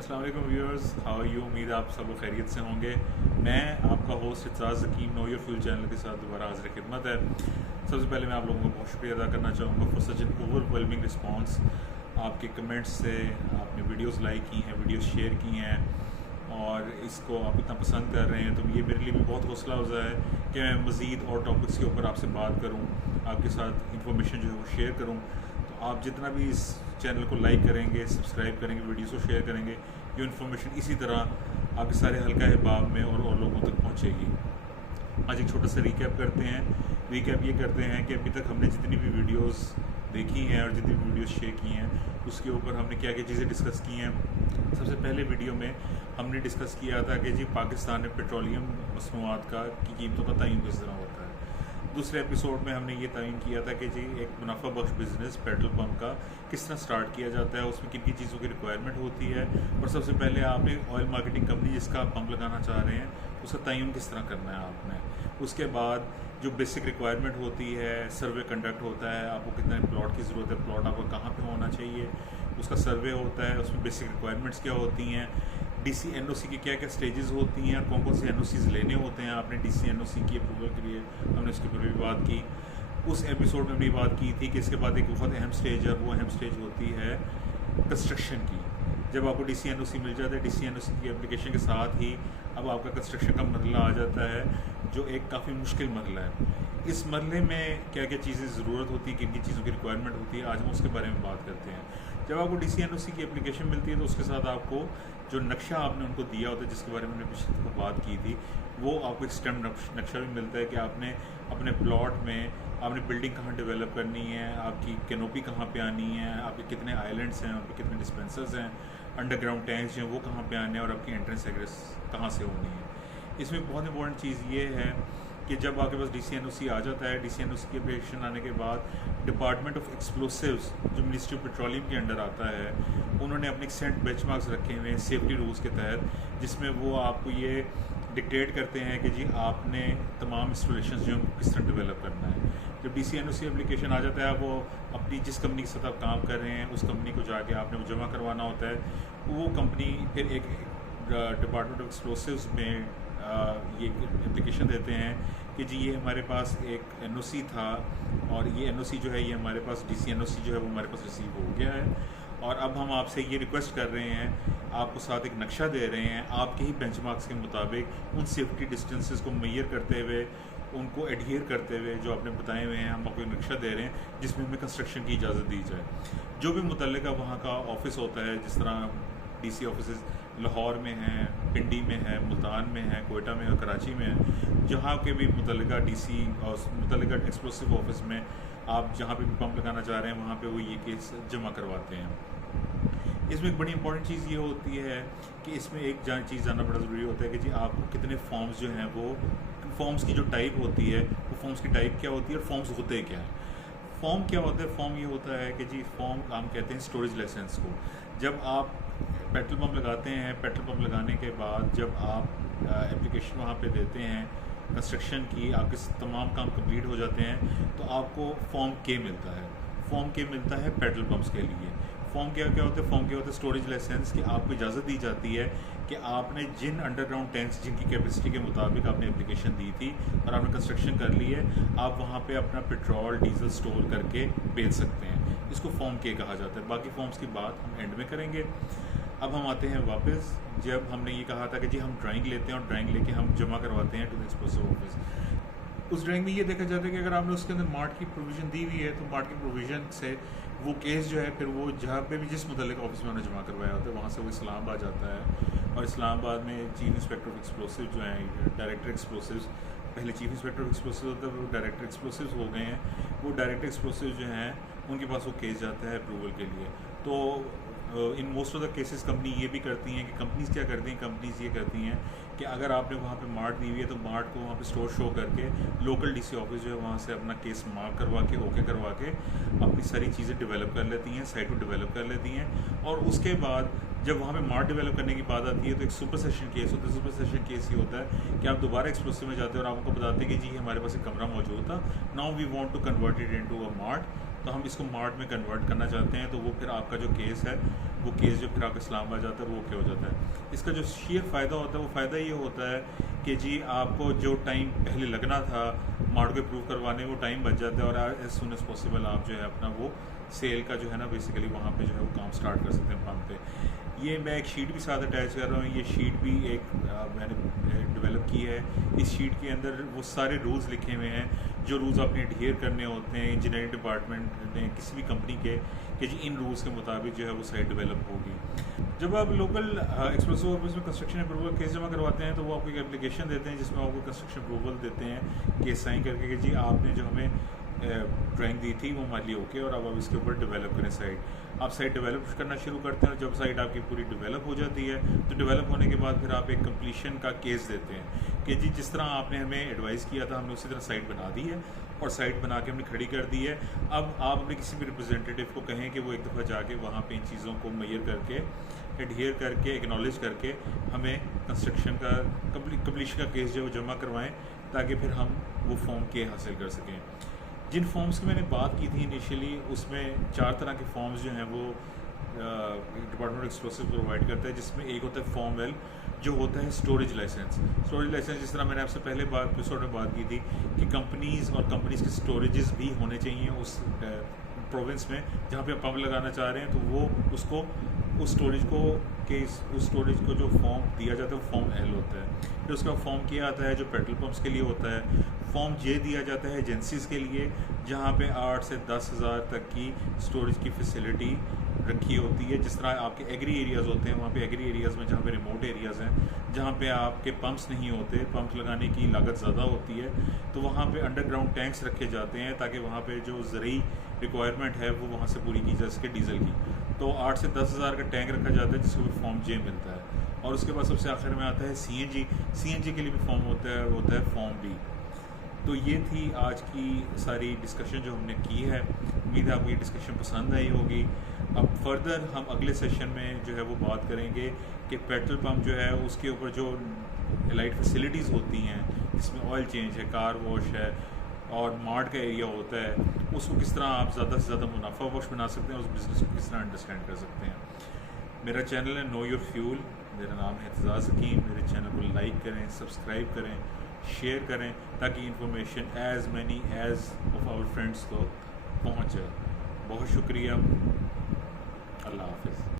अस्सलाम वालेकुम viewers, how you. उम्मीद आप सब लोग खैरियत से होंगे। मैं आपका host Ittaz Hakim know your fuel channel के साथ दोबारा हाजिर खिदमत है। सबसे पहले मैं आप लोगों को बहुत शुक्रिया अदा करना चाहूँगा for such an overwhelming response. आपके कमेंट्स से आपने वीडियोस लाइक की हैं, वीडियोस शेयर की हैं और इसको आप इतना पसंद कर रहे हैं, तो ये मेरे लिए भी बहुत हौसला अफ़ज़ा है कि मैं मज़ीद और टॉपिक्स के ऊपर आपसे बात करूँ, आपके साथ इंफॉर्मेशन जो है वो शेयर करूँ। तो आप जितना भी इस चैनल को लाइक करेंगे, सब्सक्राइब करेंगे, वीडियोस को शेयर करेंगे, ये इन्फॉर्मेशन इसी तरह आपके सारे हल्का अहबाब में और लोगों तक पहुंचेगी। आज एक छोटा सा रिकैप करते हैं। रिकैप ये करते हैं कि अभी तक हमने जितनी भी वीडियोस देखी हैं और जितनी भी वीडियोस शेयर की हैं, उसके ऊपर हमने क्या क्या चीज़ें डिस्कस की हैं। सबसे पहले वीडियो में हमने डिस्कस किया था कि जी पाकिस्तान में पेट्रोलियम मसनूआत की कीमतों का तयन किस तरह होता है। दूसरे एपिसोड में हमने ये तयन किया था कि जी एक मुनाफा बख्श बिज़नेस पेट्रोल पंप का किस तरह स्टार्ट किया जाता है, उसमें किन किन चीज़ों की रिक्वायरमेंट होती है, और सबसे पहले आपने ऑयल मार्केटिंग कंपनी जिसका आप पंप लगाना चाह रहे हैं उसका तयन किस तरह करना है आपने। उसके बाद जो बेसिक रिक्वायरमेंट होती है, सर्वे कंडक्ट होता है, आपको कितने प्लॉट की ज़रूरत है, प्लॉट आपको कहाँ पे होना चाहिए, उसका सर्वे होता है, उसमें बेसिक रिक्वायरमेंट्स क्या होती हैं, डीसी एनओसी की क्या क्या स्टेजेस होती हैं, कौन कौन से एनओसीज लेने होते हैं आपने डीसी एनओसी की अप्रूवल के लिए, हमने उसके ऊपर भी बात की। उस एपिसोड में भी बात की थी कि इसके बाद एक बहुत अहम स्टेज है, वो अहम स्टेज होती है कंस्ट्रक्शन की। जब आपको डीसी एनओसी मिल जाता है, डीसी एनओसी की एप्लीकेशन के साथ ही अब आपका कंस्ट्रक्शन का मरला आ जाता है, जो एक काफ़ी मुश्किल मरला है। इस मरले में क्या क्या चीज़ें ज़रूरत होती है, किन किन चीज़ों की रिक्वायरमेंट होती है, आज हम उसके बारे में बात करते हैं। जब आपको डीसी एनओसी की एप्लीकेशन मिलती है तो उसके साथ आपको जो नक्शा आपने उनको दिया होता है, जिसके बारे में हमने पिछले दफ़ा बात की थी, वो आपको एक स्टेम नक्शा भी मिलता है कि आपने अपने प्लॉट में आपने बिल्डिंग कहाँ डेवलप करनी है, आपकी कैनोपी कहाँ पे आनी है, आपके कितने आइलैंड्स हैं, आपके कितने डिस्पेंसर्स हैं, अंडरग्राउंड टैंक्स जो हैं वो कहाँ पे आने हैं, और आपकी एंट्रेंस एग्रेस कहाँ से होनी है। इसमें बहुत इंपॉर्टेंट चीज़ ये है कि जब आपके पास डीसी एनओसी आ जाता है, डीसी एनओसी की एप्लीकेशन आने के बाद डिपार्टमेंट ऑफ एक्सप्लोसिव्स जो मिनिस्ट्री ऑफ पेट्रोलियम के अंडर आता है, उन्होंने अपने सेट बेंचमार्क्स रखे हुए हैं सेफ्टी रूल्स के तहत, जिसमें वो आपको ये डिक्टेट करते हैं कि जी आपने तमाम इंस्टॉलेशन जो हैं किस तरह डेवलप करना है। जब डीसी एनओसी एप्लीकेशन आ जाता है, वो अपनी जिस कंपनी के साथ आप काम कर रहे हैं उस कंपनी को जाके आपने वो जमा करवाना होता है। वो कंपनी फिर एक डिपार्टमेंट ऑफ एक्सप्लोसिव्स में ये एप्लीकेशन देते हैं कि जी ये हमारे पास एक एनओसी था और ये एनओसी जो है ये हमारे पास डीसी एनओसी जो है वो हमारे पास रिसीव हो गया है, और अब हम आपसे ये रिक्वेस्ट कर रहे हैं, आपको साथ एक नक्शा दे रहे हैं, आपके ही बेंचमार्क्स के मुताबिक उन सेफ्टी डिस्टेंसेस को मेजर करते हुए, उनको एडहियर करते हुए जो आपने बताए हुए हैं, हम आपको एक नक्शा दे रहे हैं जिसमें हमें कंस्ट्रक्शन की इजाज़त दी जाए। जो भी मुतल्लिका वहाँ का ऑफिस होता है, जिस तरह डीसी ऑफिस लाहौर में हैं, पिंडी में है, मुल्तान में है, कोयटा में है, कराची में है, जहाँ के भी मुतल्लिका डीसी और मुतल्लिका एक्सप्लोसिव ऑफिस में आप जहाँ पे भी पंप लगाना चाह रहे हैं वहाँ पे वो ये केस जमा करवाते हैं। इसमें एक बड़ी इंपॉर्टेंट चीज़ ये होती है कि इसमें एक चीज़ जानना बड़ा ज़रूरी होता है कि जी आपको कितने फॉर्म्स जो हैं, वो फॉर्म्स की जो टाइप होती है, वो फॉर्म्स की टाइप क्या होती है और फॉर्म्स होते क्या हैं। फॉर्म क्या होता है? फॉर्म ये होता है कि जी फॉर्म हम कहते हैं स्टोरेज लाइसेंस को। जब आप पेट्रोल पंप लगाते हैं, पेट्रोल पंप लगाने के बाद जब आप एप्लीकेशन वहाँ पे देते हैं कंस्ट्रक्शन की, आपके तमाम काम कंप्लीट हो जाते हैं, तो आपको फॉर्म के मिलता है। फॉर्म के मिलता है पेट्रोल पंप्स के लिए। फॉर्म क्या क्या होता है? फॉर्म क्या होता है? स्टोरेज लाइसेंस की आपको इजाज़त दी जाती है कि आपने जिन अंडरग्राउंड टैंक्स जिनकी कैपेसिटी के मुताबिक आपने एप्लीकेशन दी थी और आपने कंस्ट्रक्शन कर ली है, आप वहाँ पे अपना पेट्रोल डीजल स्टोर करके बेच सकते हैं। इसको फॉर्म के कहा जाता है। बाकी फॉर्म्स की बात हम एंड में करेंगे। अब हम आते हैं वापस, जब हमने ये कहा था कि जी हम ड्राइंग लेते हैं और ड्राइंग लेके हम जमा करवाते हैं टू द एक्सप्लोसिव ऑफिस। उस ड्राइंग में ये देखा जाता है कि अगर आपने उसके अंदर मार्ट की प्रोविज़न दी हुई है, तो मार्ट की प्रोविज़न से वो केस जो है फिर वो जहाँ पे भी जिस मुतल्लिक ऑफिस में उन्होंने जमा करवाया होता है, वहाँ से वो इस्लामाबाद जाता है, और इस्लामाबाद में चीफ इंस्पेक्टर ऑफ एक्सप्लोसिव जो हैं, डायरेक्टर एक्सप्लोसिव्स, पहले चीफ इंस्पेक्टर ऑफ एक्सप्लोसिव होता है, वो डायरेक्टर एक्सप्लोसिव्स हो गए हैं। वो डायरेक्टर एक्सप्लोसिव जो हैं उनके पास वो केस जाता है अप्रूवल के लिए। तो in most of the cases company ये भी करती हैं कि कंपनीज़ क्या करती हैं, कंपनीज़ ये करती हैं कि अगर आपने वहाँ पे मार्ट दी हुई है तो मार्ट को वहाँ पे स्टोर शो करके लोकल डीसी ऑफिस जो है वहाँ से अपना केस मार्क करवा के ओके करवा के अपनी सारी चीज़ें डेवलप कर लेती हैं, साइट को डेवलप कर लेती हैं। और उसके बाद जब वहाँ पे मार्ट डेवलप करने की बात आती है तो एक सुपर सेशन केस होता है। सुपर सेशन केस ये होता है कि आप दोबारा एक्सप्लोसिव में जाते हैं और आपको बताते हैं कि जी हमारे पास एक कमरा मौजूद था, now we want to convert it into a mart, तो हम इसको मार्ट में कन्वर्ट करना चाहते हैं, तो वो फिर आपका जो केस है वो केस जो फिर आपका इस्लामाबाद जाता है वो क्या हो जाता है। इसका जो शेयर फ़ायदा होता है वो फ़ायदा ये होता है कि जी आपको जो टाइम पहले लगना था मार्ट को अप्रूव करवाने वो टाइम बच जाता है, और एज सुन एज़ पॉसिबल आप जो है अपना वो सेल का जो है ना बेसिकली वहाँ पे जो है वो काम स्टार्ट कर सकते हैं पंप पे। ये मैं एक शीट भी साथ अटैच कर रहा हूँ, ये शीट भी एक मैंने डेवलप की है। इस शीट के अंदर वो सारे रूल्स लिखे हुए हैं जो रूल्स आपने एडहियर करने होते हैं इंजीनियरिंग डिपार्टमेंट ने किसी भी कंपनी के, कि जी इन रूल्स के मुताबिक जो है वो साइट डेवलप होगी। जब आप लोकल एक्सप्रेसिव ऑफिस में कंस्ट्रक्शन अप्रूवल केस जमा करवाते हैं तो वो आपको एक एप्लीकेशन देते हैं जिसमें आपको कंस्ट्रक्शन अप्रूवल देते हैं केस साइन करके कि जी आपने जो हमें ड्राइंग दी थी वो हमारे लिए ओके, और अब आप इसके ऊपर डेवलप करें साइट। आप साइट डेवलप करना शुरू करते हैं, और जब साइट आपकी पूरी डेवलप हो जाती है तो डेवलप होने के बाद फिर आप एक कंप्लीशन का केस देते हैं कि जी जिस तरह आपने हमें एडवाइस किया था हमने उसी तरह साइट बना दी है और साइट बना के हमने खड़ी कर दी है। अब आप अपने किसी भी रिप्रेजेंटेटिव को कहें कि वो एक दफ़ा जाके वहाँ पे इन चीज़ों को मेजर करके एडहियर करके एक्नॉलेज करके हमें कंस्ट्रक्शन का कंप्लीशन का केस जो जमा करवाएं, ताकि फिर हम वो फॉर्म के हासिल कर सकें। जिन फॉर्म्स की मैंने बात की थी इनिशियली उसमें 4 तरह के फॉर्म्स जो हैं वो डिपार्टमेंट ऑफ एक्सप्लोसिव प्रोवाइड करता है, जिसमें एक होता है फॉर्म वेल जो होता है स्टोरेज लाइसेंस। स्टोरेज लाइसेंस जिस तरह मैंने आपसे पहले एपिसोड में बात की थी कि कंपनीज़ और कंपनीज़ के स्टोरेजेस भी होने चाहिए उस प्रोविंस में जहाँ पे आप पंप लगाना चाह रहे हैं, तो वो उसको उस स्टोरेज को जो फॉर्म दिया जाता है वो फॉर्म एल होता है। फिर उसका फॉर्म किया आता है जो पेट्रोल पंप्स के लिए होता है। फॉर्म जे दिया जाता है एजेंसीज़ के लिए जहाँ पे 8 से 10 हज़ार तक की स्टोरेज की फैसिलिटी रखी होती है। जिस तरह आपके एग्री एरियाज़ होते हैं, वहाँ पे एग्री एरियाज़ में जहाँ पे रिमोट एरियाज़ हैं जहाँ पे आपके पंप्स नहीं होते, पंप लगाने की लागत ज़्यादा होती है, तो वहाँ पे अंडरग्राउंड टैंक्स रखे जाते हैं ताकि वहाँ पे जो ज़रूरी रिक्वायरमेंट है वो वहाँ से पूरी की जा सके डीजल की। तो 8 से 10 हज़ार का टैंक रखा जाता है जिसको भी फॉर्म जे मिलता है। और उसके बाद सबसे आखिर में आता है CNG के लिए भी फॉर्म होता है फॉर्म बी। तो ये थी आज की सारी डिस्कशन जो हमने की है। उम्मीद है आपको ये डिस्कशन पसंद आई होगी। अब फर्दर हम अगले सेशन में जो है वो बात करेंगे कि पेट्रोल पंप जो है उसके ऊपर जो लाइट फैसिलिटीज़ होती हैं जिसमें ऑयल चेंज है, कार वॉश है और मार्ट का एरिया होता है, उसको किस तरह आप ज़्यादा से ज़्यादा मुनाफा बख्श बना सकते हैं, उस बिज़नेस को किस तरह अंडरस्टैंड कर सकते हैं। मेरा चैनल है नो योर फ्यूल, मेरा नाम है एतजाज़ हकीम। मेरे चैनल को लाइक करें, सब्सक्राइब करें, शेयर करें ताकि information as many as of our friends तक पहुँच जाए। बहुत शुक्रिया। अल्लाह हाफ़िज़।